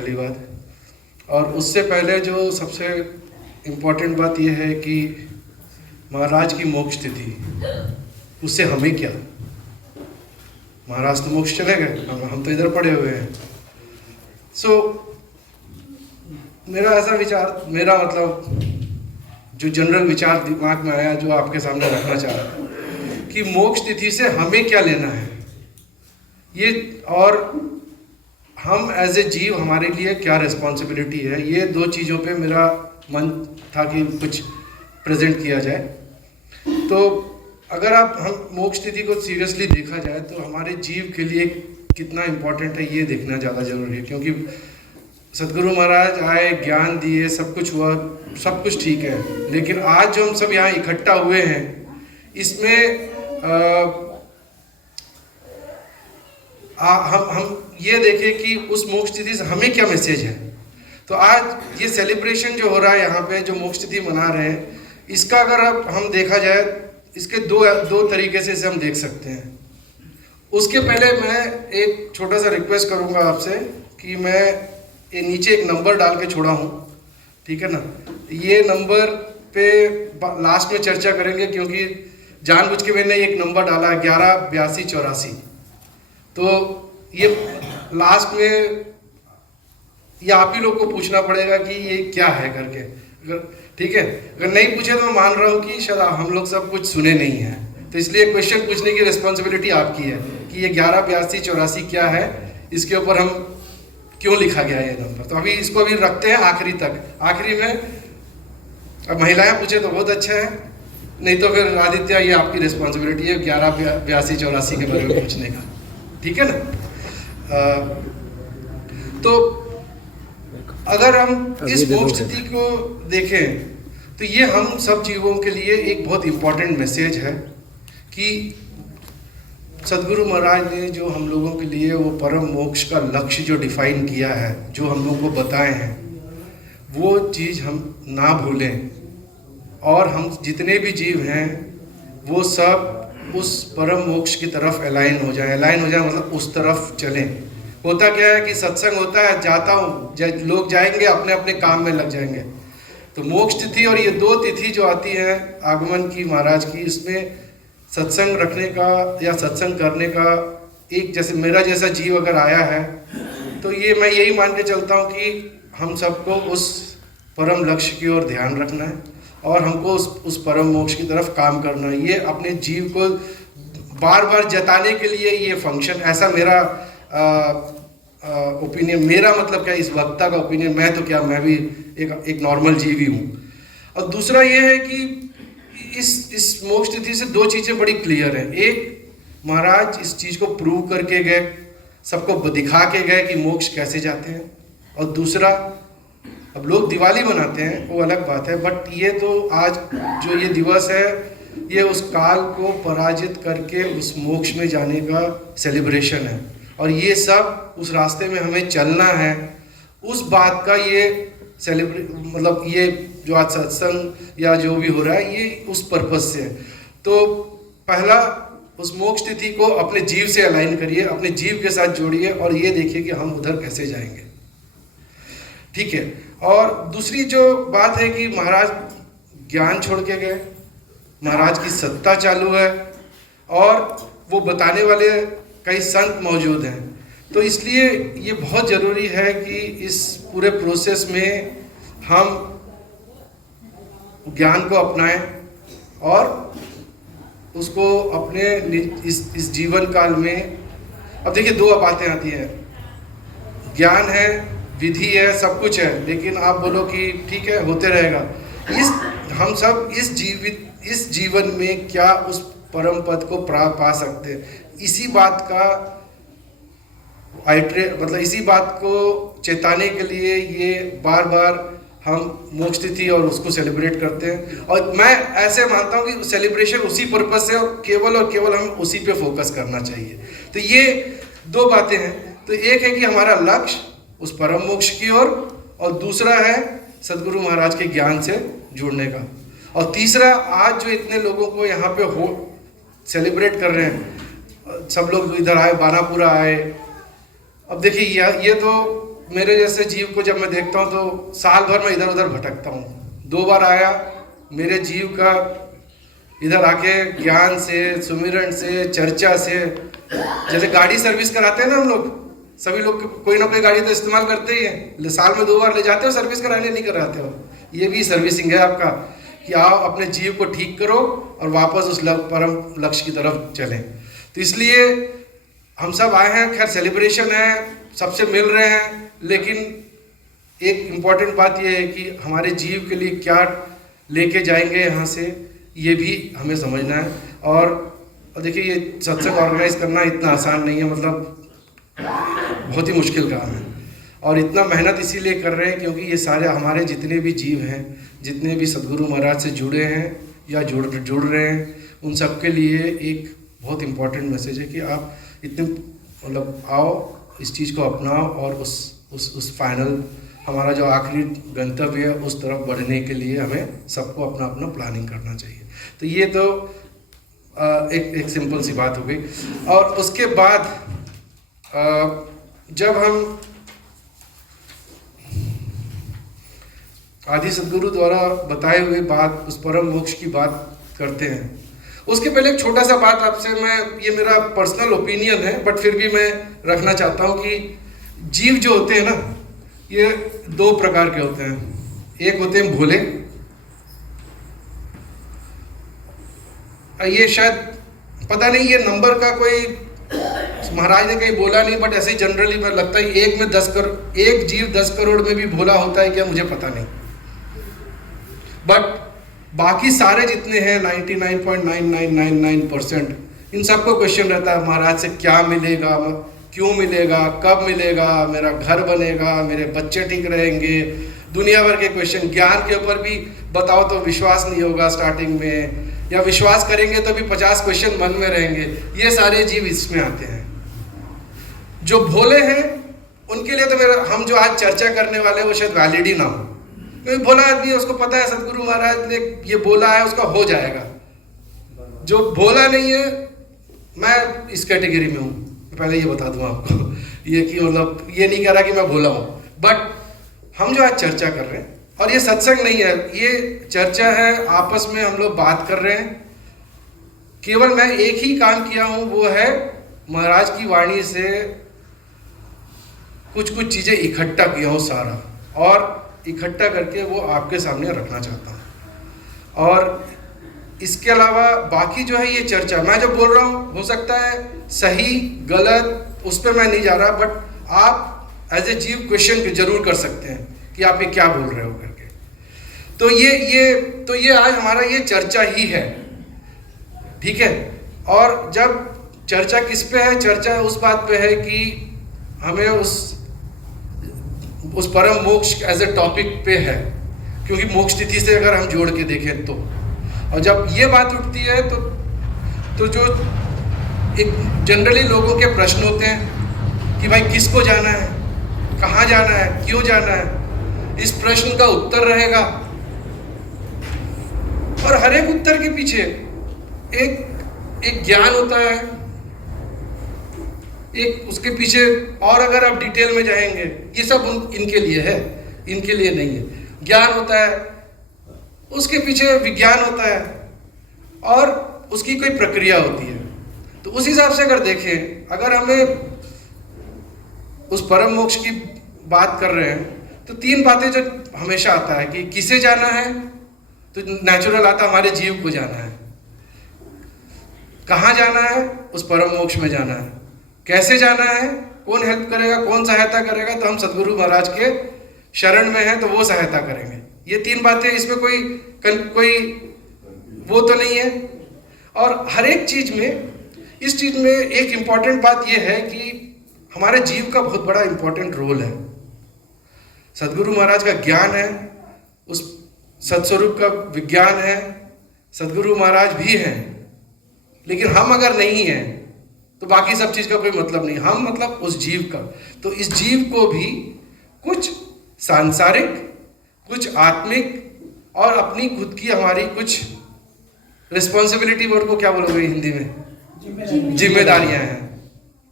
पहली बात। और उससे पहले जो सबसे इम्पोर्टेंट बात यह है कि महाराज की मोक्ष तिथि, उससे हमें क्या। महाराज तो मोक्ष चले गए, हम तो इधर पड़े हुए हैं। मेरा ऐसा विचार, मेरा मतलब जो जनरल विचार दिमाग में आया, जो आपके सामने रखना चाह रहा था कि मोक्ष तिथि से हमें क्या लेना है ये, और हम एज ए जीव हमारे लिए क्या रिस्पॉन्सिबिलिटी है। ये दो चीज़ों पे मेरा मन था कि कुछ प्रेजेंट किया जाए। तो अगर हम मोक्ष तिथि को सीरियसली देखा जाए तो हमारे जीव के लिए कितना इम्पोर्टेंट है ये देखना ज़्यादा जरूरी है। क्योंकि सदगुरु महाराज आए, ज्ञान दिए, सब कुछ हुआ, सब कुछ ठीक है, लेकिन आज जो हम सब यहाँ इकट्ठा हुए हैं इसमें हम ये देखें कि उस मोक्ष तिथि से हमें क्या मैसेज है। तो आज ये सेलिब्रेशन जो हो रहा है यहाँ पे, जो मोक्ष तिथि मना रहे हैं, इसका अगर अब हम देखा जाए, इसके दो तरीके से इसे हम देख सकते हैं। उसके पहले मैं एक छोटा सा रिक्वेस्ट करूँगा आपसे कि मैं ये नीचे एक नंबर डाल के छोड़ा हूँ, ठीक है ना। ये नंबर पे लास्ट में चर्चा करेंगे, क्योंकि जानबूझ के मैंने एक नंबर डाला है 118284। तो ये लास्ट में ये आप ही लोग को पूछना पड़ेगा कि ये क्या है करके, अगर ठीक है, अगर नहीं पूछे तो मैं मान रहा हूँ कि शायद हम लोग सब कुछ सुने नहीं हैं। तो इसलिए क्वेश्चन पूछने की रिस्पॉन्सिबिलिटी आपकी है कि ये 118284 क्या है, इसके ऊपर हम क्यों लिखा गया ये नंबर। तो इसको अभी रखते हैं आखिरी तक। आखिरी में अब महिलाएं पूछे तो बहुत अच्छा है, नहीं तो फिर आदित्य ये आपकी रिस्पॉन्सिबिलिटी है 118284 के बारे में पूछने का, ठीक है ना। तो अगर हम इस मोक्ष तिथि को देखें तो ये हम सब जीवों के लिए एक बहुत इम्पोर्टेंट मैसेज है कि सदगुरु महाराज ने जो हम लोगों के लिए वो परम मोक्ष का लक्ष्य जो डिफाइन किया है, जो हम लोगों को बताए हैं, वो चीज़ हम ना भूलें। और हम जितने भी जीव हैं वो सब उस परम मोक्ष की तरफ अलाइन हो जाए मतलब उस तरफ चलें। होता क्या है कि सत्संग होता है, जाता हूँ, लोग जाएंगे अपने अपने काम में लग जाएंगे। तो मोक्ष तिथि और ये दो तिथि जो आती है आगमन की महाराज की, इसमें सत्संग रखने का या सत्संग करने का एक, जैसे मेरा जैसा जीव अगर आया है तो ये मैं यही मान के चलता हूँ कि हम सबको उस परम लक्ष्य की ओर ध्यान रखना है और हमको उस परम मोक्ष की तरफ काम करना है। ये अपने जीव को बार बार जताने के लिए ये फंक्शन, ऐसा मेरा ओपिनियन, मेरा मतलब क्या, इस वक्ता का ओपिनियन, मैं तो क्या, मैं भी एक नॉर्मल जीव ही हूँ। और दूसरा ये है कि इस मोक्ष तिथि से दो चीज़ें बड़ी क्लियर हैं। एक, महाराज इस चीज़ को प्रूव करके गए, सबको दिखा के गए कि मोक्ष कैसे जाते हैं। और दूसरा, अब लोग दिवाली मनाते हैं वो अलग बात है, बट ये तो आज जो ये दिवस है ये उस काल को पराजित करके उस मोक्ष में जाने का सेलिब्रेशन है। और ये सब उस रास्ते में हमें चलना है, उस बात का ये मतलब ये जो आज सत्संग या जो भी हो रहा है ये उस पर्पस से है। तो पहला, उस मोक्ष तिथि को अपने जीव से अलाइन करिए, अपने जीव के साथ जोड़िए और ये देखिए कि हम उधर कैसे जाएंगे, ठीक है। और दूसरी जो बात है कि महाराज ज्ञान छोड़ के गए, महाराज की सत्ता चालू है और वो बताने वाले कई संत मौजूद हैं। तो इसलिए ये बहुत ज़रूरी है कि इस पूरे प्रोसेस में हम ज्ञान को अपनाएं और उसको अपने इस जीवन काल में, अब देखिए दो बातें आती हैं, ज्ञान है, विधि है, सब कुछ है, लेकिन आप बोलो कि ठीक है होते रहेगा। हम सब इस जीवन में क्या उस परम पद को पा सकते हैं, इसी बात का मतलब इसी बात को चेताने के लिए ये बार बार हम मोक्ष तिथि और उसको सेलिब्रेट करते हैं। और मैं ऐसे मानता हूँ कि सेलिब्रेशन उसी पर्पस से और केवल हम उसी पे फोकस करना चाहिए। तो ये दो बातें हैं। तो एक है कि हमारा लक्ष्य उस परम मोक्ष की ओर, और दूसरा है सदगुरु महाराज के ज्ञान से जुड़ने का। और तीसरा, आज जो इतने लोगों को यहाँ पे सेलिब्रेट कर रहे हैं, सब लोग इधर आए, बानापुरा आए। अब देखिए ये तो मेरे जैसे जीव को जब मैं देखता हूँ तो साल भर मैं इधर उधर भटकता हूँ। 2 बार आया, मेरे जीव का इधर आके ज्ञान से, सुमिरन से, चर्चा से, जैसे गाड़ी सर्विस कराते हैं ना हम लोग, सभी लोग कोई ना कोई गाड़ी तो इस्तेमाल करते ही हैं, साल में 2 बार ले जाते हो सर्विस कराने, नहीं कराते हो। ये भी सर्विसिंग है आपका कि आप अपने जीव को ठीक करो और वापस उस परम लक्ष्य की तरफ चलें। तो इसलिए हम सब आए हैं, खैर सेलिब्रेशन है, सबसे मिल रहे हैं, लेकिन एक इम्पॉर्टेंट बात यह है कि हमारे जीव के लिए क्या लेके जाएंगे यहाँ से, ये भी हमें समझना है। और देखिए ये सत्संग ऑर्गेनाइज करना इतना आसान नहीं है, मतलब बहुत ही मुश्किल काम है। और इतना मेहनत इसीलिए कर रहे हैं क्योंकि ये सारे हमारे जितने भी जीव हैं, जितने भी सदगुरु महाराज से जुड़े हैं या जुड़ रहे हैं, उन सब के लिए एक बहुत इम्पॉर्टेंट मैसेज है कि आप इतने मतलब आओ, इस चीज़ को अपनाओ और उस फाइनल हमारा जो आखिरी गंतव्य है उस तरफ बढ़ने के लिए हमें सबको अपना अपना प्लानिंग करना चाहिए। तो ये तो एक सिंपल सी बात हो गई। और उसके बाद जब हम आदि सदगुरु द्वारा बताए हुए बात, उस परम मोक्ष की बात करते हैं, उसके पहले एक छोटा सा बात आपसे मैं, ये मेरा पर्सनल ओपिनियन है बट फिर भी मैं रखना चाहता हूँ कि जीव जो होते हैं ना, ये 2 प्रकार के होते हैं। एक होते हैं भोले, ये शायद पता नहीं ये नंबर का कोई महाराज ने कहीं बोला नहीं, बट ऐसे ही जनरली मैं लगता है एक जीव 10 करोड़ में भी भोला होता है क्या, मुझे पता नहीं। बट बाकी सारे जितने हैं 99.9999% इन सबको क्वेश्चन रहता है महाराज से, क्या मिलेगा, क्यों मिलेगा, कब मिलेगा, मेरा घर बनेगा, मेरे बच्चे ठीक रहेंगे, दुनिया भर के क्वेश्चन। ज्ञान के ऊपर भी बताओ तो विश्वास नहीं होगा स्टार्टिंग में, या विश्वास करेंगे तो भी 50 क्वेश्चन मन में रहेंगे। ये सारे जीव इसमें आते हैं। जो भोले हैं उनके लिए तो हम जो आज चर्चा करने वाले हैं वो शायद वैलिड ही ना हो, क्योंकि भोला आदमी है, उसको पता है सदगुरु महाराज ने ये बोला है, उसका हो जाएगा। जो भोला नहीं है, मैं इस कैटेगरी में हूँ, पहले ये बता दूं आपको ये कि मतलब ये नहीं कह रहा कि मैं भोला हूँ, बट हम जो आज चर्चा कर रहे हैं, और ये सत्संग नहीं है, ये चर्चा है, आपस में हम लोग बात कर रहे हैं। केवल मैं एक ही काम किया हूँ, वो है महाराज की वाणी से कुछ चीज़ें इकट्ठा किया हूँ सारा, और इकट्ठा करके वो आपके सामने रखना चाहता हूँ। और इसके अलावा बाकी जो है ये चर्चा, मैं जो बोल रहा हूँ हो सकता है सही गलत, उस पर मैं नहीं जा रहा, बट आप एज ए जीव क्वेश्चन जरूर कर सकते हैं कि आप ये क्या बोल रहे हो करके। तो ये आज हमारा ये चर्चा ही है, ठीक है। और जब चर्चा किस पे है, चर्चा उस बात पे है कि हमें उस परम मोक्ष एज ए टॉपिक पे है, क्योंकि मोक्ष तिथि से अगर हम जोड़ के देखें तो, और जब ये बात उठती है तो जो एक जनरली लोगों के प्रश्न होते हैं कि भाई किसको जाना है, कहाँ जाना है, क्यों जाना है, इस प्रश्न का उत्तर रहेगा। और हर एक उत्तर के पीछे एक ज्ञान होता है, एक उसके पीछे, और अगर आप डिटेल में जाएंगे, ये सब इनके लिए है, इनके लिए नहीं है। ज्ञान होता है, उसके पीछे विज्ञान होता है, और उसकी कोई प्रक्रिया होती है। तो उस हिसाब से अगर देखें, अगर हमें उस परम मोक्ष की बात कर रहे हैं, तो 3 बातें जो हमेशा आता है कि किसे जाना है, तो नेचुरल आता है हमारे जीव को जाना है। कहाँ जाना है, उस परम मोक्ष में जाना है। कैसे जाना है, कौन हेल्प करेगा, कौन सहायता करेगा, तो हम सदगुरु महाराज के शरण में हैं तो वो सहायता करेंगे। ये 3 बातें, इसमें कोई वो तो नहीं है। और हर एक चीज में, इस चीज में एक इम्पॉर्टेंट बात यह है कि हमारे जीव का बहुत बड़ा इम्पॉर्टेंट रोल है। सदगुरु महाराज का ज्ञान है, उस सत्स्वरूप का विज्ञान है, सदगुरु महाराज भी हैं, लेकिन हम अगर नहीं हैं तो बाकी सब चीज का कोई मतलब नहीं। हम मतलब उस जीव का, तो इस जीव को भी कुछ सांसारिक, कुछ आत्मिक और अपनी खुद की हमारी कुछ रिस्पॉन्सिबिलिटी, वर्ड को क्या बोलोगे हिंदी में, जिम्मेदारियां हैं,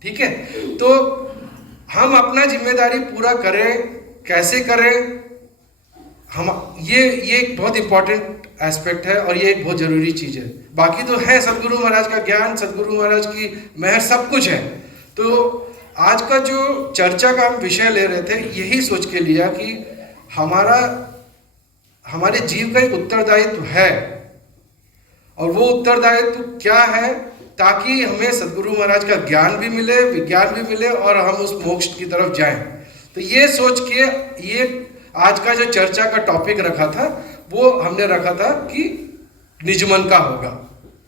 ठीक है। तो हम अपना जिम्मेदारी पूरा करें, कैसे करें, हम ये एक बहुत इंपॉर्टेंट एस्पेक्ट है और ये एक बहुत ज़रूरी चीज़ है। बाकी तो है सदगुरु महाराज का ज्ञान, सदगुरु महाराज की मेहर, सब कुछ है। तो आज का जो चर्चा का हम विषय ले रहे थे, यही सोच के लिया कि हमारे जीव का एक उत्तरदायित्व है, और वो उत्तरदायित्व क्या है, ताकि हमें सदगुरु महाराज का ज्ञान भी मिले, विज्ञान भी मिले और हम उस मोक्ष की तरफ जाएं। तो ये सोच के ये आज का जो चर्चा का टॉपिक रखा था, वो हमने रखा था कि निजमन का होगा,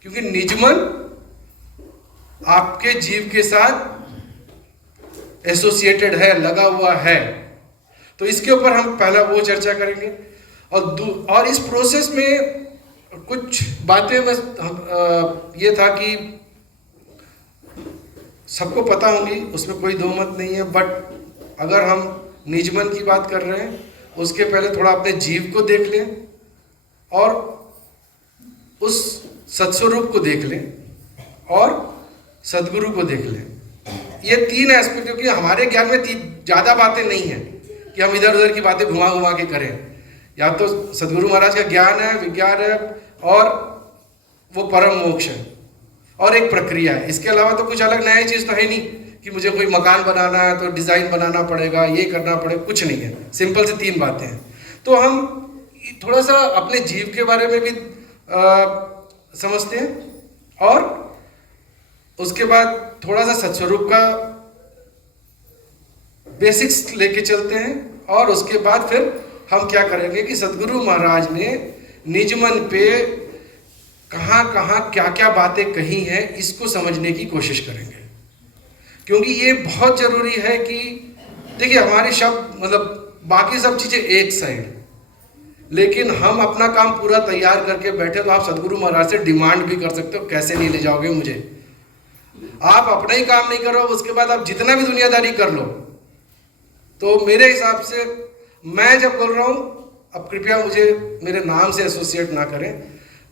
क्योंकि निजमन आपके जीव के साथ एसोसिएटेड है, लगा हुआ है। तो इसके ऊपर हम पहला वो चर्चा करेंगे, और इस प्रोसेस में कुछ बातें बस ये था कि सबको पता होंगी, उसमें कोई दो मत नहीं है, बट अगर हम निजमन की बात कर रहे हैं, उसके पहले थोड़ा अपने जीव को देख लें और उस सत्स्वरूप को देख लें और सदगुरु को देख लें। ये तीन एस्पेक्ट, क्योंकि हमारे ज्ञान में ज़्यादा बातें नहीं हैं कि हम इधर उधर की बातें घुमा घुमा के करें। या तो सदगुरु महाराज का ज्ञान है, विज्ञान है, और वो परम मोक्ष है, और एक प्रक्रिया है। इसके अलावा तो कुछ अलग नई चीज़ तो है नहीं कि मुझे कोई मकान बनाना है तो डिज़ाइन बनाना पड़ेगा, ये करना पड़ेगा, कुछ नहीं है। सिंपल से तीन बातें हैं। तो हम थोड़ा सा अपने जीव के बारे में भी समझते हैं, और उसके बाद थोड़ा सा सत्स्वरूप का बेसिक्स लेके चलते हैं, और उसके बाद फिर हम क्या करेंगे कि सदगुरु महाराज ने निजमन पे कहाँ कहाँ क्या क्या बातें कही हैं, इसको समझने की कोशिश करेंगे। क्योंकि ये बहुत ज़रूरी है कि देखिए, हमारे शब्द मतलब बाकी सब चीज़ें एक साइड, लेकिन हम अपना काम पूरा तैयार करके बैठे तो आप सदगुरु महाराज से डिमांड भी कर सकते हो, कैसे नहीं ले जाओगे मुझे। आप अपना ही काम नहीं करो, उसके बाद आप जितना भी दुनियादारी कर लो, तो मेरे हिसाब से मैं जब बोल रहा हूँ, अब कृपया मुझे मेरे नाम से एसोसिएट ना करें।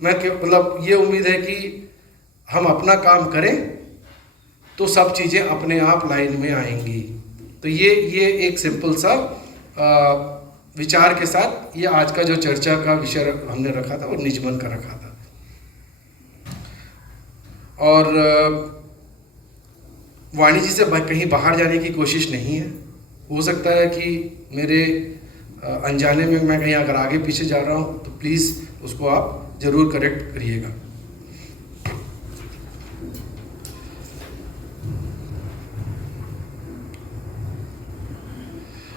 मैं मतलब ये उम्मीद है कि हम अपना काम करें तो सब चीज़ें अपने आप लाइन में आएंगी। तो ये एक सिंपल सा विचार के साथ ये आज का जो चर्चा का विषय हमने रखा था, वो निजमन का रखा था। और वाणी जी से कहीं बाहर जाने की कोशिश नहीं है। हो सकता है कि मेरे अनजाने में मैं कहीं अगर आगे पीछे जा रहा हूँ तो प्लीज़ उसको आप ज़रूर करेक्ट करिएगा।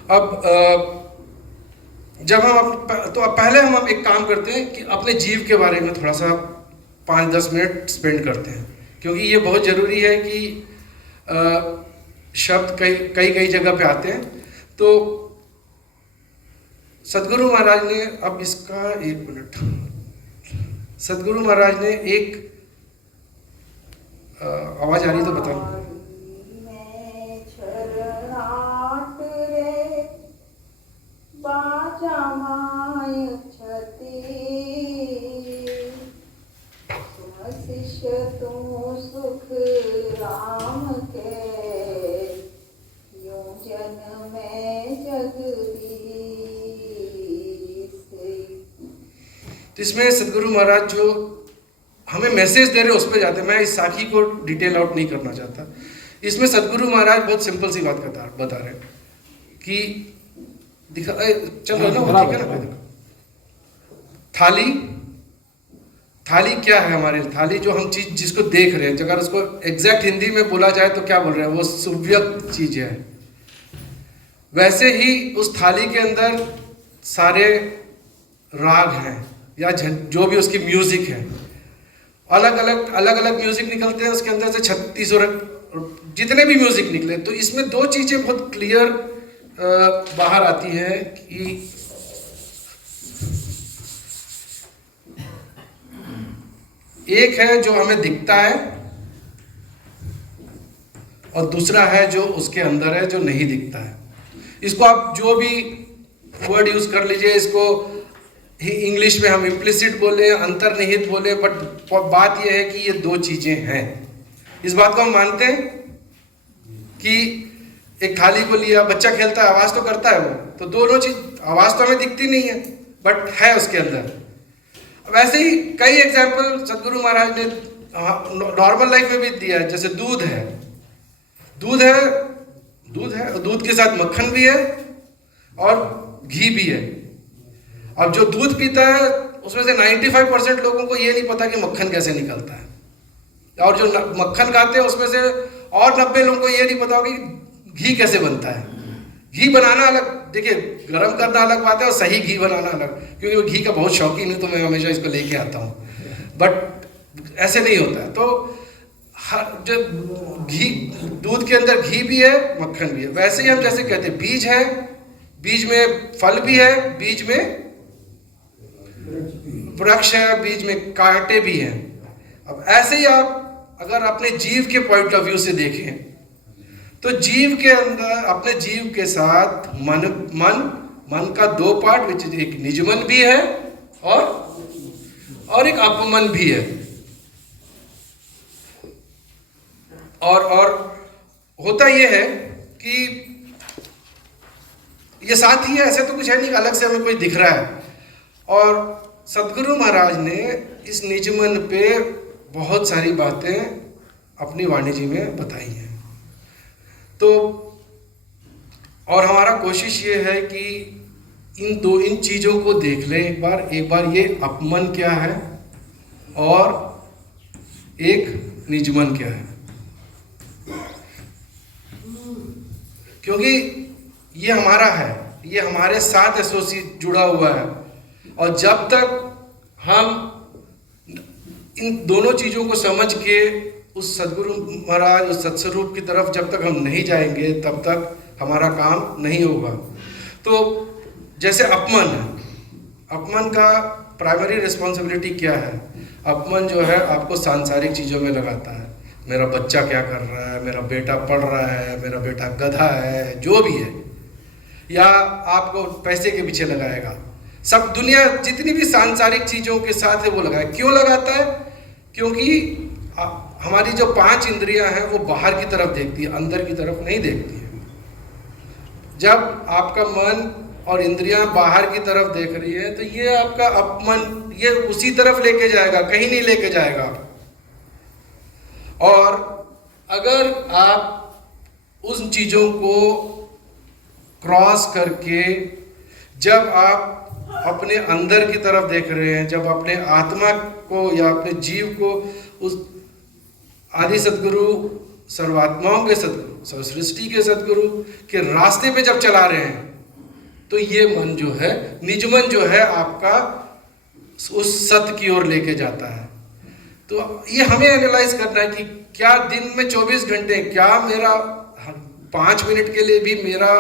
अब जब हम तो अब पहले हम एक काम करते हैं कि अपने जीव के बारे में थोड़ा सा 5-10 मिनट स्पेंड करते हैं, क्योंकि ये बहुत ज़रूरी है कि शब्द कई जगह पे आते हैं। तो सदगुरु महाराज ने, अब इसका एक मिनट, सदगुरु महाराज ने एक आवाज़ आ रही तो बताओ। सुख राम के यूं जन में जगदीश। तो इसमें सदगुरु महाराज जो हमें मैसेज दे रहे हैं उस पर जाते हैं। मैं इस साखी को डिटेल आउट नहीं करना चाहता। इसमें सदगुरु महाराज बहुत सिंपल सी बात बता रहे हैं कि दिखा चल रहा है ना, ठीक है ना। थाली क्या है हमारे? थाली जो हम चीज जिसको देख रहे हैं, अगर उसको एग्जैक्ट हिंदी में बोला जाए तो क्या बोल रहे हैं, वो सुव्यक्त चीज है। वैसे ही उस थाली के अंदर सारे राग हैं या जो भी उसकी म्यूजिक है, अलग अलग म्यूजिक निकलते हैं उसके अंदर से 36 और जितने भी म्यूजिक निकले। तो इसमें दो चीजें बहुत क्लियर बाहर आती है कि एक है जो हमें दिखता है और दूसरा है जो उसके अंदर है, जो नहीं दिखता है। इसको आप जो भी वर्ड यूज कर लीजिए, इसको इंग्लिश में हम इम्प्लिसिट बोले, अंतर्निहित बोले, बट बात यह है कि ये दो चीजें हैं। इस बात को हम मानते हैं कि एक थाली को लिया, बच्चा खेलता है, आवाज़ तो करता है वो, तो दोनों चीज़, आवाज़ तो हमें दिखती नहीं है बट है उसके अंदर। वैसे ही कई एग्जाम्पल सदगुरु महाराज ने नॉर्मल लाइफ में भी दिया है। जैसे दूध है, दूध है, दूध है, दूध के साथ मक्खन भी है और घी भी है। अब जो दूध पीता है उसमें से 95% लोगों को ये नहीं पता कि मक्खन कैसे निकलता है, और जो मक्खन खाते हैं उसमें से और 90 लोगों को ये नहीं पता होगा कि घी कैसे बनता है। घी बनाना अलग, देखिए गरम करना अलग बात है और सही घी बनाना अलग, क्योंकि मैं घी का बहुत शौकीन हूँ तो मैं हमेशा इसको लेके आता हूँ, बट ऐसे नहीं होता है। तो हर जब घी, दूध के अंदर घी भी है, मक्खन भी है। वैसे ही हम जैसे कहते हैं बीज है, बीज में फल भी है, बीज में वृक्ष है, बीज में कांटे भी हैं। अब ऐसे ही आप अगर अपने जीव के पॉइंट ऑफ व्यू से देखें तो जीव के अंदर, अपने जीव के साथ मन का दो पार्ट, विच एक निजमन भी है और एक अपमन भी है। और होता यह है कि ये साथ ही है, ऐसे तो कुछ है नहीं अलग से हमें कोई दिख रहा है। और सदगुरु महाराज ने इस निजमन पे बहुत सारी बातें अपनी वाणी जी में बताई हैं। तो और हमारा कोशिश ये है कि इन चीज़ों को देख लें एक बार ये अपमन क्या है और एक निजमन क्या है, क्योंकि ये हमारा है, ये हमारे साथ एसोसिएट जुड़ा हुआ है। और जब तक हम इन दोनों चीज़ों को समझ के उस सदगुरु महाराज, उस सत्स्वरूप की तरफ जब तक हम नहीं जाएंगे तब तक हमारा काम नहीं होगा। तो जैसे अपमन है, अपमन का प्राइमरी रिस्पॉन्सिबिलिटी क्या है? अपमन जो है आपको सांसारिक चीज़ों में लगाता है। मेरा बच्चा क्या कर रहा है, मेरा बेटा पढ़ रहा है, मेरा बेटा गधा है, जो भी है, या आपको पैसे के पीछे लगाएगा। सब दुनिया जितनी भी सांसारिक चीज़ों के साथ है वो लगाए। क्यों लगाता है? क्योंकि हमारी जो 5 इंद्रियां हैं वो बाहर की तरफ देखती है, अंदर की तरफ नहीं देखती है। जब आपका मन और इंद्रियां बाहर की तरफ देख रही है तो ये आपका अपमन ये उसी तरफ लेके जाएगा, कहीं नहीं लेके जाएगा। और अगर आप उन चीज़ों को क्रॉस करके जब आप अपने अंदर की तरफ देख रहे हैं, जब अपने आत्मा को या अपने जीव को उस आदि सद्गुरु, सर्वात्माओं के सद्गुरु, सर्व सृष्टि के सद्गुरु के रास्ते पे जब चला रहे हैं, तो ये मन जो है, निजमन जो है आपका उस सत्य की ओर लेके जाता है। तो ये हमें एनालाइज करना है कि क्या दिन में 24 घंटे, क्या मेरा 5 मिनट के लिए भी मेरा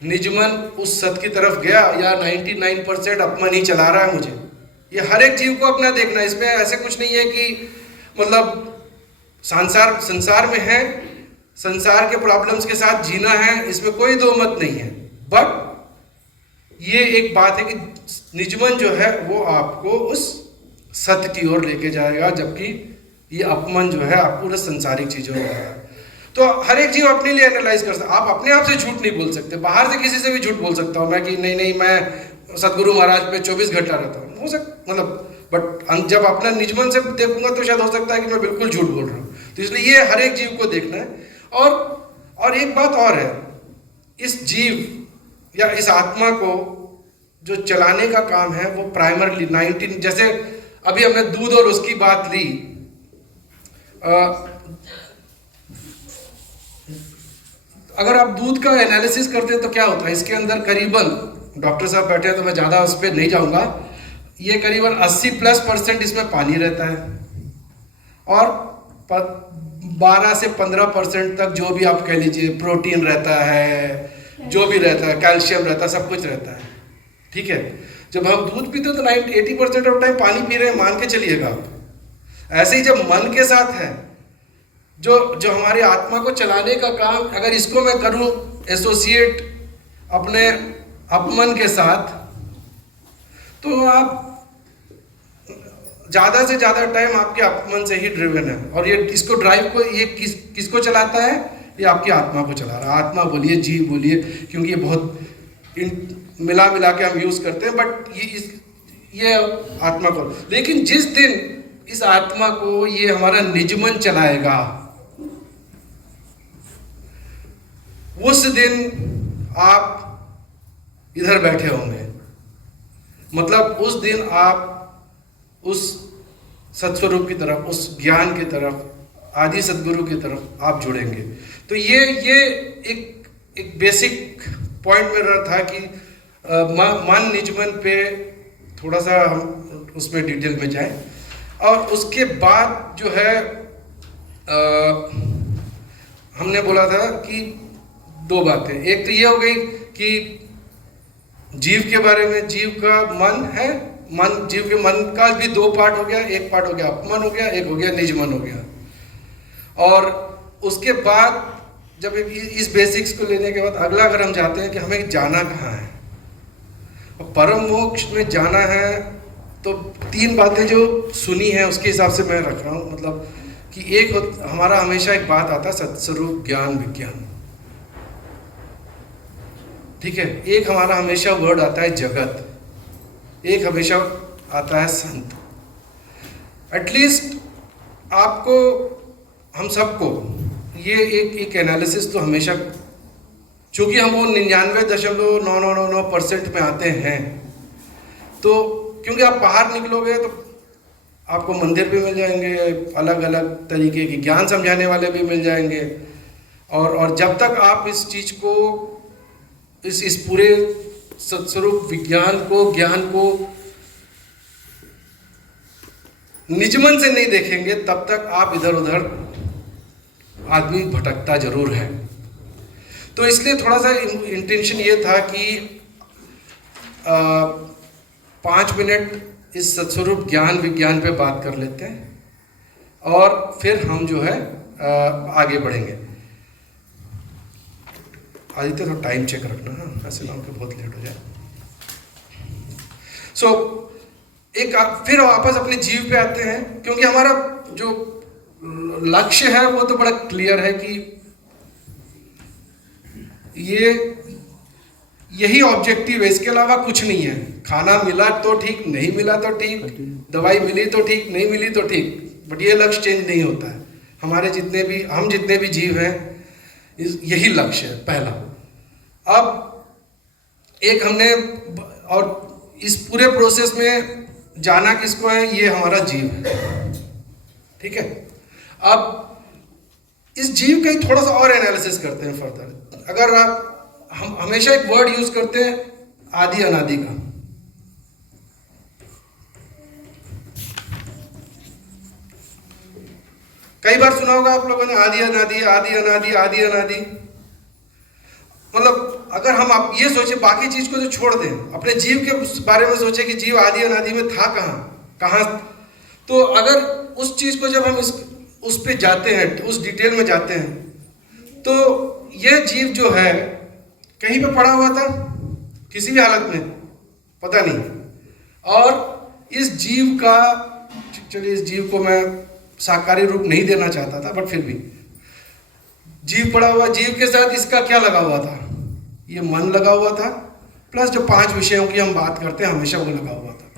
निजमन उस सत्य की तरफ गया, या 99% अपमन ही चला रहा है मुझे? ये हर एक जीव को अपना देखना है। इसमें ऐसे कुछ नहीं है कि मतलब संसार में है, संसार के प्रॉब्लम्स के साथ जीना है, इसमें कोई दो मत नहीं है। बट ये एक बात है कि निजमन जो है वो आपको उस सत्य की ओर लेके जाएगा, जबकि ये अपमन जो है आप पूरे संसारिक चीजों में है। तो हर एक जीव अपने लिए एनालाइज कर सकता। आप अपने आप से झूठ नहीं बोल सकते, बाहर से किसी से भी झूठ बोल सकता हूँ मैं कि नहीं मैं सदगुरु महाराज पे 24 घंटा रहता हूँ, हो सकता, मतलब बट जब अपना निजमन से देखूंगा तो शायद हो सकता है कि मैं बिल्कुल झूठ बोल रहा हूँ। तो इसलिए ये हर एक जीव को देखना है। और एक बात और है, इस जीव या इस आत्मा को जो चलाने का काम है वो प्राइमरली 19, जैसे अभी हमने दूध और उसकी बात ली, अगर आप दूध का एनालिसिस करते हैं तो क्या होता है, इसके अंदर करीबन, डॉक्टर साहब बैठे हैं तो मैं ज़्यादा उस पर नहीं जाऊंगा, ये करीबन 80+% इसमें पानी रहता है और 12 से 15% तक जो भी आप कह लीजिए प्रोटीन रहता है, जो भी रहता है, कैल्शियम रहता है, सब कुछ रहता है। ठीक है, जब हम दूध पीते हैं तो 80% ऑफ टाइम पानी पी रहे हैं, मान के चलिएगा आप। ऐसे ही जब मन के साथ है, जो हमारी आत्मा को चलाने का काम, अगर इसको मैं करूं एसोसिएट अपने अपमन के साथ, तो आप ज़्यादा से ज़्यादा टाइम आपके अपमन से ही ड्रिवन है। और ये इसको ड्राइव को ये किसको चलाता है? ये आपकी आत्मा को चला रहा है। आत्मा बोलिए, जीव बोलिए, क्योंकि ये बहुत मिला मिला के हम यूज़ करते हैं, बट ये आत्मा को। लेकिन जिस दिन इस आत्मा को ये हमारा निजमन चलाएगा, उस दिन आप इधर बैठे होंगे। मतलब उस दिन आप उस सत्स्वरूप की तरफ, उस ज्ञान की तरफ, आदि सद्गुरु की तरफ आप जुड़ेंगे। तो ये एक बेसिक पॉइंट मेरा था कि मन निजमन पे थोड़ा सा हम उसमें डिटेल में जाएं। और उसके बाद जो है हमने बोला था कि दो बातें। एक तो ये हो गई कि जीव के बारे में, जीव का मन है, जीव के मन का भी दो पार्ट हो गया। एक पार्ट हो गया अपमन हो गया, एक हो गया निजमन हो गया। और उसके बाद जब इस बेसिक्स को लेने के बाद अगला अगर हम जाते हैं कि हमें जाना कहाँ है, और परम मोक्ष में जाना है, तो तीन बातें जो सुनी है उसके हिसाब से मैं रख रहा हूँ। मतलब कि एक हमारा हमेशा एक बात आता है सत्स्वरूप ज्ञान विज्ञान, ठीक है। एक हमारा हमेशा वर्ड आता है जगत, एक हमेशा आता है संत। एटलीस्ट आपको, हम सबको ये एक एनालिसिस तो हमेशा, चूंकि हम वो 99.9999% में आते हैं, तो क्योंकि आप बाहर निकलोगे तो आपको मंदिर भी मिल जाएंगे, अलग अलग तरीके की ज्ञान समझाने वाले भी मिल जाएंगे। और जब तक आप इस चीज़ को, इस पूरे सत्स्वरूप विज्ञान को, ज्ञान को निजमन से नहीं देखेंगे, तब तक आप इधर उधर आदमी भटकता जरूर है। तो इसलिए थोड़ा सा इंटेंशन ये था कि 5 मिनट इस सत्स्वरूप ज्ञान विज्ञान पे बात कर लेते हैं और फिर हम जो है आगे बढ़ेंगे। आदित्य थोड़ा टाइम चेक रखना, हाँ, ऐसे ना हो बहुत लेट हो जाए। फिर वापस अपने जीव पे आते हैं, क्योंकि हमारा जो लक्ष्य है वो तो बड़ा क्लियर है कि यही ऑब्जेक्टिव है, इसके अलावा कुछ नहीं है। खाना मिला तो ठीक, नहीं मिला तो ठीक, दवाई मिली तो ठीक, नहीं मिली तो ठीक, बट ये लक्ष्य चेंज नहीं होता है। हमारे हम जितने भी जीव हैं, यही लक्ष्य है पहला। अब एक हमने, और इस पूरे प्रोसेस में जाना किसको है, ये हमारा जीव है, ठीक है। अब इस जीव का थोड़ा सा और एनालिसिस करते हैं फर्दर। अगर हम हमेशा एक वर्ड यूज करते हैं आदि अनादि का। कई बार सुना होगा आप लोगों ने आदि अनादि, आदि अनादि, आदि अनादि। मतलब अगर हम आप ये सोचे, बाकी चीज को जो छोड़ दें, अपने जीव के बारे में सोचे कि जीव आदि अनादि में था कहाँ, तो अगर उस चीज को जब हम उस पे जाते हैं, उस डिटेल में जाते हैं, तो यह जीव जो है कहीं पे पड़ा हुआ था, किसी भी हालत में, पता नहीं। और इस जीव का, चलिए इस जीव को मैं साकारी रूप नहीं देना चाहता था, बट फिर भी जीव पड़ा हुआ, जीव के साथ इसका क्या लगा हुआ था, ये मन लगा हुआ था, प्लस जो 5 विषयों की हम बात करते हैं हमेशा वो लगा हुआ था।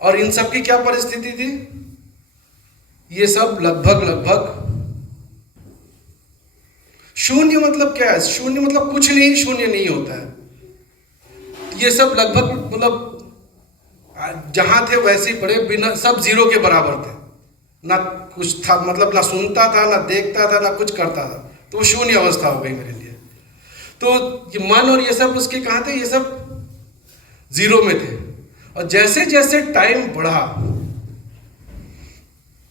और इन सब की क्या परिस्थिति थी, ये सब लगभग शून्य। मतलब क्या है शून्य? मतलब कुछ नहीं, शून्य नहीं होता है। ये सब लगभग, मतलब जहां थे वैसे ही पड़े, बिना, सब जीरो के बराबर थे। ना कुछ था, मतलब ना सुनता था, ना देखता था, ना कुछ करता था। तो वो शून्य अवस्था हो गई मेरे लिए। तो ये मन और ये सब उसके कहाँ थे, ये सब जीरो में थे। और जैसे जैसे टाइम बढ़ा,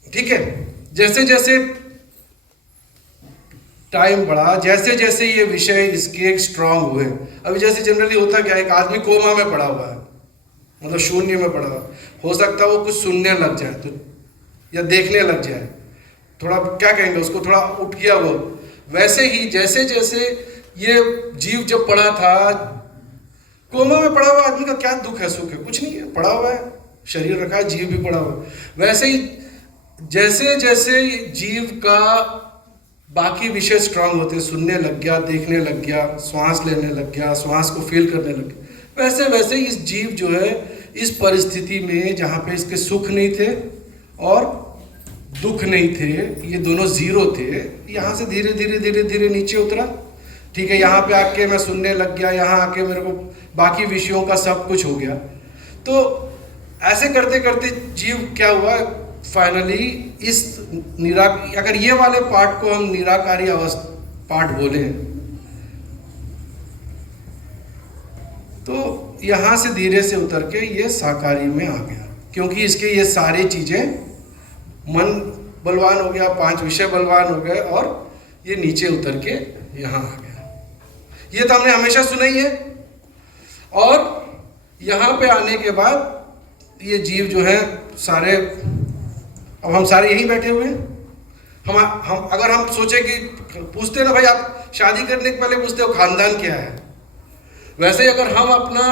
ठीक है, जैसे जैसे टाइम बढ़ा, जैसे जैसे ये विषय इसके स्ट्रांग हुए, अभी जैसे जनरली होता क्या है, एक आदमी कोमा में पड़ा हुआ है, मतलब शून्य में पड़ा हुआ, हो सकता है वो कुछ सुनने लग जाए तो, या देखने लग जाए, थोड़ा क्या कहेंगे उसको, थोड़ा उठ गया वो। वैसे ही जैसे जैसे ये जीव जब पड़ा था, कोमा में पड़ा हुआ आदमी का क्या दुख है, सुख है, कुछ नहीं है, पड़ा हुआ है, शरीर रखा है, जीव भी पड़ा हुआ है। वैसे ही जैसे जैसे जीव का बाकी विषय स्ट्रांग होते हैं, सुनने लग गया, देखने लग गया, श्वास लेने लग गया, श्वास को फील करने लग गया। वैसे वैसे इस जीव जो है इस परिस्थिति में जहाँ पे इसके सुख नहीं थे और दुख नहीं थे, ये दोनों जीरो थे, यहाँ से धीरे धीरे धीरे धीरे नीचे उतरा। ठीक है, यहाँ पे आके मैं सुनने लग गया, यहाँ आके मेरे को बाकी विषयों का सब कुछ हो गया। तो ऐसे करते करते जीव क्या हुआ, फाइनली इस अगर ये वाले पार्ट को हम निराकारी अवस्था पार्ट बोले तो यहाँ से धीरे से उतर के ये साकारी में आ गया, क्योंकि इसके ये सारी चीजें, मन बलवान हो गया, 5 विषय बलवान हो गए और ये नीचे उतर के यहाँ आ गया। ये तो हमने हमेशा सुना ही है। और यहाँ पे आने के बाद ये जीव जो है सारे, अब हम सारे यहीं बैठे हुए हैं। हम अगर हम सोचे कि पूछते ना भाई, आप शादी करने के पहले पूछते हो खानदान क्या है, वैसे अगर हम अपना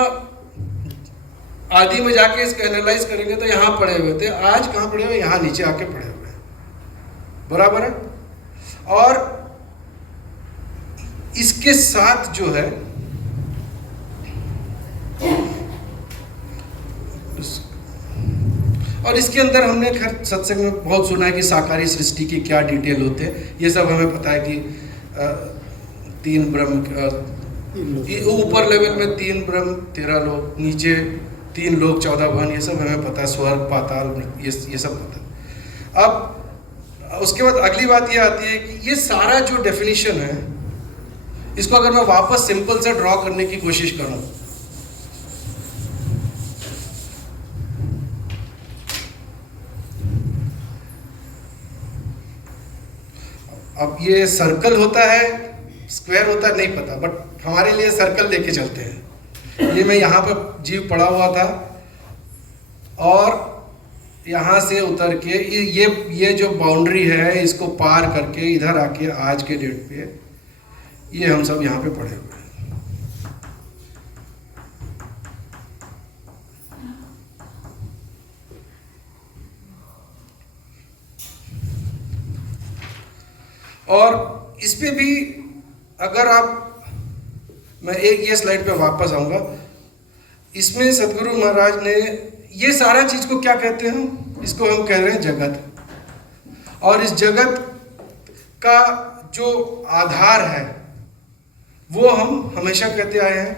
आदि में जाके इसको एनालाइज करेंगे तो यहाँ पड़े हुए थे, आज कहाँ पड़े हुए, यहाँ नीचे आके पड़े हुए हैं, बराबर है। और इसके साथ जो है और इसके अंदर हमने खैर सत्संग में बहुत सुना है कि साकारी सृष्टि की क्या डिटेल होते हैं, ये सब हमें पता है कि 3 ब्रह्म, ऊपर लेवल में 3 ब्रह्म 13 लोक, नीचे 3 लोक 14 भवन, ये सब हमें पता है, स्वर्ग पाताल ये सब पता है। अब उसके बाद अगली बात ये आती है कि ये सारा जो डेफिनेशन है, इसको अगर मैं वापस सिंपल से ड्रॉ करने की कोशिश करूं, अब ये सर्कल होता है, स्क्वायर होता है, नहीं पता, बट हमारे लिए सर्कल लेके चलते हैं। ये मैं यहाँ पर जीव पड़ा हुआ था और यहाँ से उतर के ये जो बाउंड्री है इसको पार करके इधर आके आज के डेट पे ये हम सब यहाँ पे पड़े हुए हैं। और इस पे भी अगर मैं ये स्लाइड पे वापस आऊंगा, इसमें सदगुरु महाराज ने ये सारा चीज को क्या कहते हैं, इसको हम कह रहे हैं जगत। और इस जगत का जो आधार है वो हम हमेशा कहते आए हैं,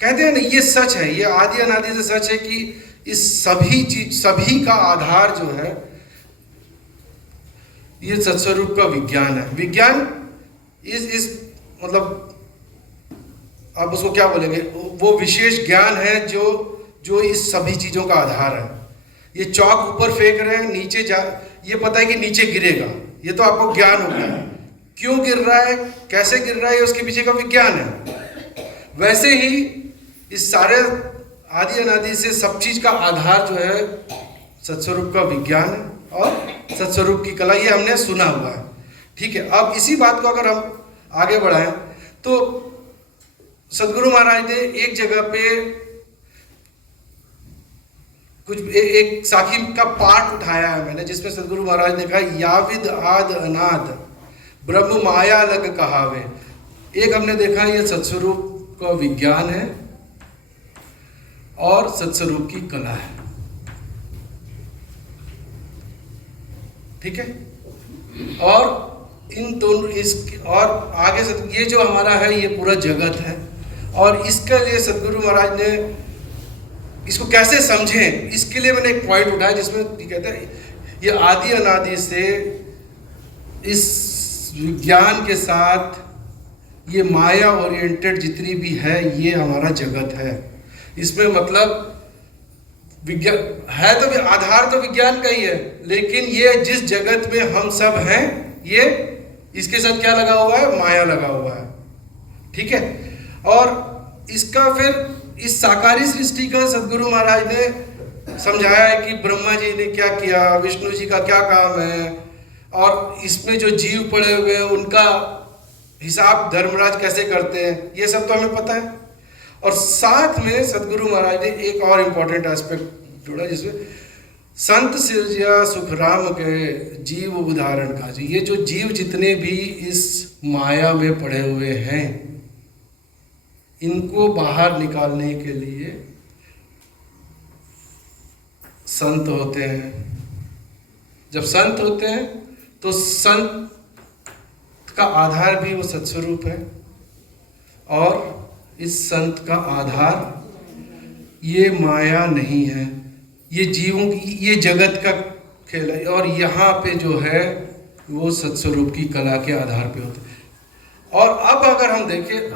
कहते हैं ना, ये सच है, ये आदि अनादि से सच है कि इस सभी का आधार जो है ये सत्स्वरूप का विज्ञान है। विज्ञान इस मतलब आप उसको क्या बोलेंगे, वो विशेष ज्ञान है जो इस सभी चीजों का आधार है। ये चौक ऊपर फेंक रहे हैं, नीचे ये पता है कि नीचे गिरेगा, ये तो आपको ज्ञान हो गया। क्यों गिर रहा है, कैसे गिर रहा है, उसके पीछे का विज्ञान है। वैसे ही इस सारे आदि अनादि से सब चीज का आधार जो है सत्स्वरूप का विज्ञान है और सत्स्वरूप की कला, ये हमने सुना हुआ है। ठीक है, अब इसी बात को अगर हम आगे बढ़ाएं तो सदगुरु महाराज ने एक जगह पे एक साखी का पाठ उठाया है मैंने, जिसमें सदगुरु महाराज ने कहा, याविद आद अनाद ब्रह्म माया लग कहावे। एक हमने देखा ये सत्स्वरूप का विज्ञान है और सत्स्वरूप की कला है। ठीक है, और इन दोनों और आगे से ये जो हमारा है ये पूरा जगत है, और इसके लिए सदगुरु महाराज ने इसको कैसे समझें, इसके लिए मैंने एक पॉइंट उठाया जिसमें कहते हैं ये आदि अनादि से इस विज्ञान के साथ ये माया ओरिएंटेड जितनी भी है ये हमारा जगत है। इसमें मतलब विज्ञान है तो आधार तो विज्ञान का ही है, लेकिन ये जिस जगत में हम सब हैं ये इसके साथ क्या लगा हुआ है, माया लगा हुआ है। ठीक है, और इसका फिर इस साकारी सृष्टि का सदगुरु महाराज ने समझाया है कि ब्रह्मा जी ने क्या किया, विष्णु जी का क्या काम है, और इसमें जो जीव पड़े हुए हैं उनका हिसाब धर्मराज कैसे करते हैं, ये सब तो हमें पता है। और साथ में सदगुरु महाराज ने एक और इम्पोर्टेंट एस्पेक्ट जोड़ा, जिसमें संत सिरजिया सुख राम के जीव उदाहरण काजी। ये जो जीव जितने भी इस माया में पड़े हुए हैं, इनको बाहर निकालने के लिए संत होते हैं। जब संत होते हैं तो संत का आधार भी वो सत्स्वरूप है, और इस संत का आधार ये माया नहीं है, ये जीवों की, ये जगत का खेल है। और यहाँ पे जो है वो सत्स्वरूप की कला के आधार पे होते हैं। और अब अगर हम देखें,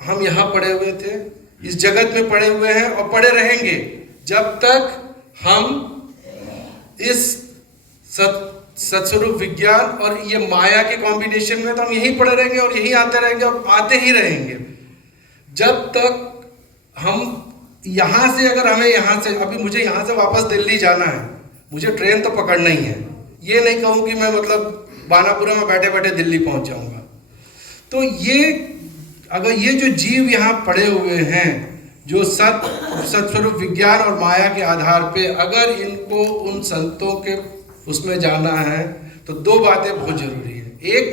हम यहाँ पड़े हुए थे, इस जगत में पड़े हुए हैं और पड़े रहेंगे जब तक हम इस सत्स्वरूप विज्ञान और ये माया के कॉम्बिनेशन में, तो हम यहीं पड़े रहेंगे और यहीं आते रहेंगे और आते ही रहेंगे जब तक हम यहाँ से, अगर हमें यहाँ से, अभी मुझे यहाँ से वापस दिल्ली जाना है, मुझे ट्रेन तो पकड़ना ही है। ये नहीं कहूँ कि मैं मतलब बानापुरा में बैठे बैठे दिल्ली पहुँच जाऊँगा। तो ये, अगर ये जो जीव यहाँ पड़े हुए हैं, जो सत्स्वरूप विज्ञान और माया के आधार पे, अगर इनको उन संतों के उसमें जाना है तो दो बातें बहुत जरूरी है। एक,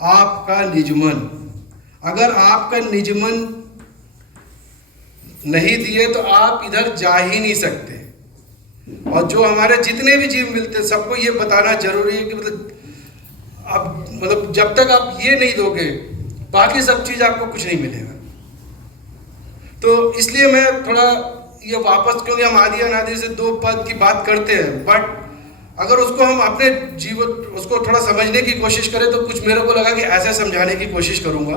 आपका निजमन। अगर आपका निजमन नहीं दिए तो आप इधर जा ही नहीं सकते। और जो हमारे जितने भी जीव मिलते हैं, सबको ये बताना जरूरी है कि मतलब जब तक आप ये नहीं दोगे, बाकी सब चीज आपको कुछ नहीं मिलेगा। तो इसलिए मैं थोड़ा ये वापस, क्योंकि हम आदि अनादि से दो पद की बात करते हैं, बट अगर उसको हम अपने जीवन, उसको थोड़ा समझने की कोशिश करें तो कुछ मेरे को लगा कि ऐसे समझाने की कोशिश करूंगा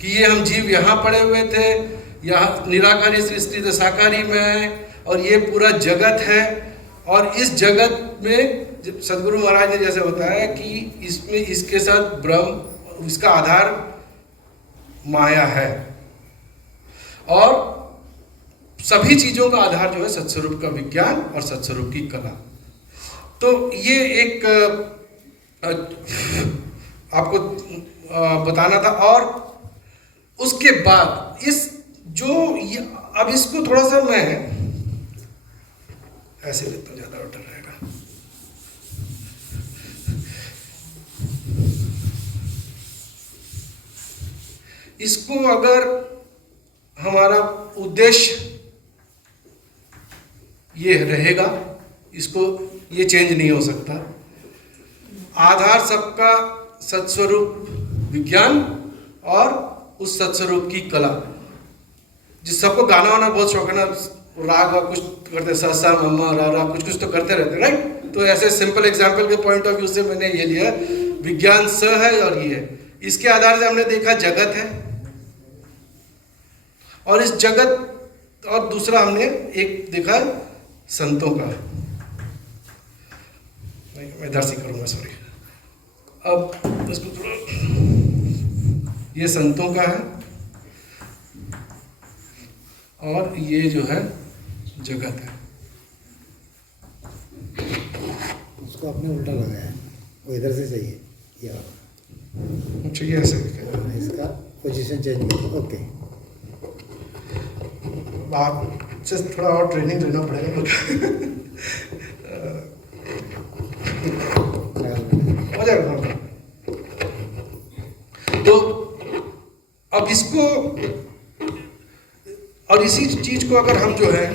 कि ये हम जीव यहाँ पड़े हुए थे, यहाँ निराकारी सृष्टि तो साकारी में है, और ये पूरा जगत है। और इस जगत में सदगुरु महाराज ने जैसे बताया कि इसमें, इसके साथ ब्रह्म, इसका आधार माया है, और सभी चीजों का आधार जो है सत्स्वरूप का विज्ञान और सत्स्वरूप की कला। तो ये एक आपको बताना था। और उसके बाद इस जो अब इसको थोड़ा सा मैं ऐसे लेता हूं, ज्यादा बेटर रहेगा। इसको अगर हमारा उद्देश्य ये रहेगा, इसको ये चेंज नहीं हो सकता। आधार सबका सत्स्वरूप विज्ञान और उस सत्स्वरूप की कला। जिस सबको गाना वाना बहुत शौक है ना, राग वा कुछ करते, सा सा मम्मा रा रा कुछ कुछ तो करते रहते, राइट। तो ऐसे सिंपल एग्जांपल के पॉइंट ऑफ व्यू से मैंने ये लिया, विज्ञान स है और ये है। इसके आधार से हमने देखा जगत है, और इस जगत, और दूसरा हमने एक देखा संतों का। मैं इधर से करूंगा, सॉरी। अब इसको थोड़ा, ये संतों का है और ये जो है जगत है। उसको आपने उल्टा लगाया है, वो इधर से चाहिए, ये अच्छा ये ऐसे इसका पोजीशन चेंज करो। ओके, आप से थोड़ा और ट्रेनिंग लेना पड़ेगा। हो जाएगा। तो अब इसको, और इसी चीज को अगर हम जो है,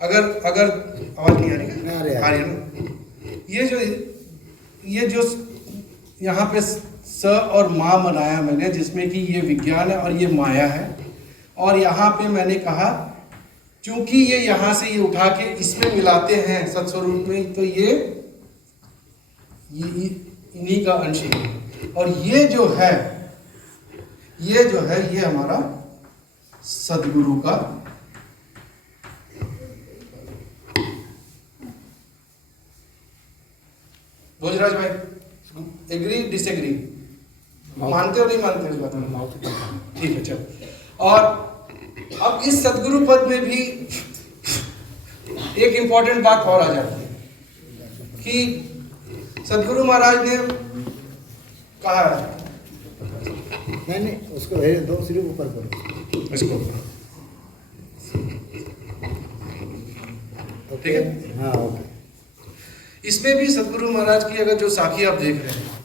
अगर आवाज नहीं आ रही, आ रही है ना, ये जो यहाँ पे स और माँ बनाया मैंने, जिसमें कि ये विज्ञान है और ये माया है। और यहाँ पे मैंने कहा क्योंकि ये यहाँ से ये उठा के इसमें मिलाते हैं सत्स्वरूप में, तो ये इन्हीं का अंश है। और ये जो है ये हमारा सदगुरु का भोजराज भाई, एग्री डिसएग्री, मानते हो नहीं मानते इस बात में? ठीक है, चलो। और अब इस सदगुरु पद में भी एक इंपॉर्टेंट बात और आ जाती है कि सदगुरु महाराज ने कहा है, नहीं उसको दो सिर्फ ऊपर करो, इसको ठीक है। हाँ ओके। इसमें भी सदगुरु महाराज की अगर जो साखी आप देख रहे हैं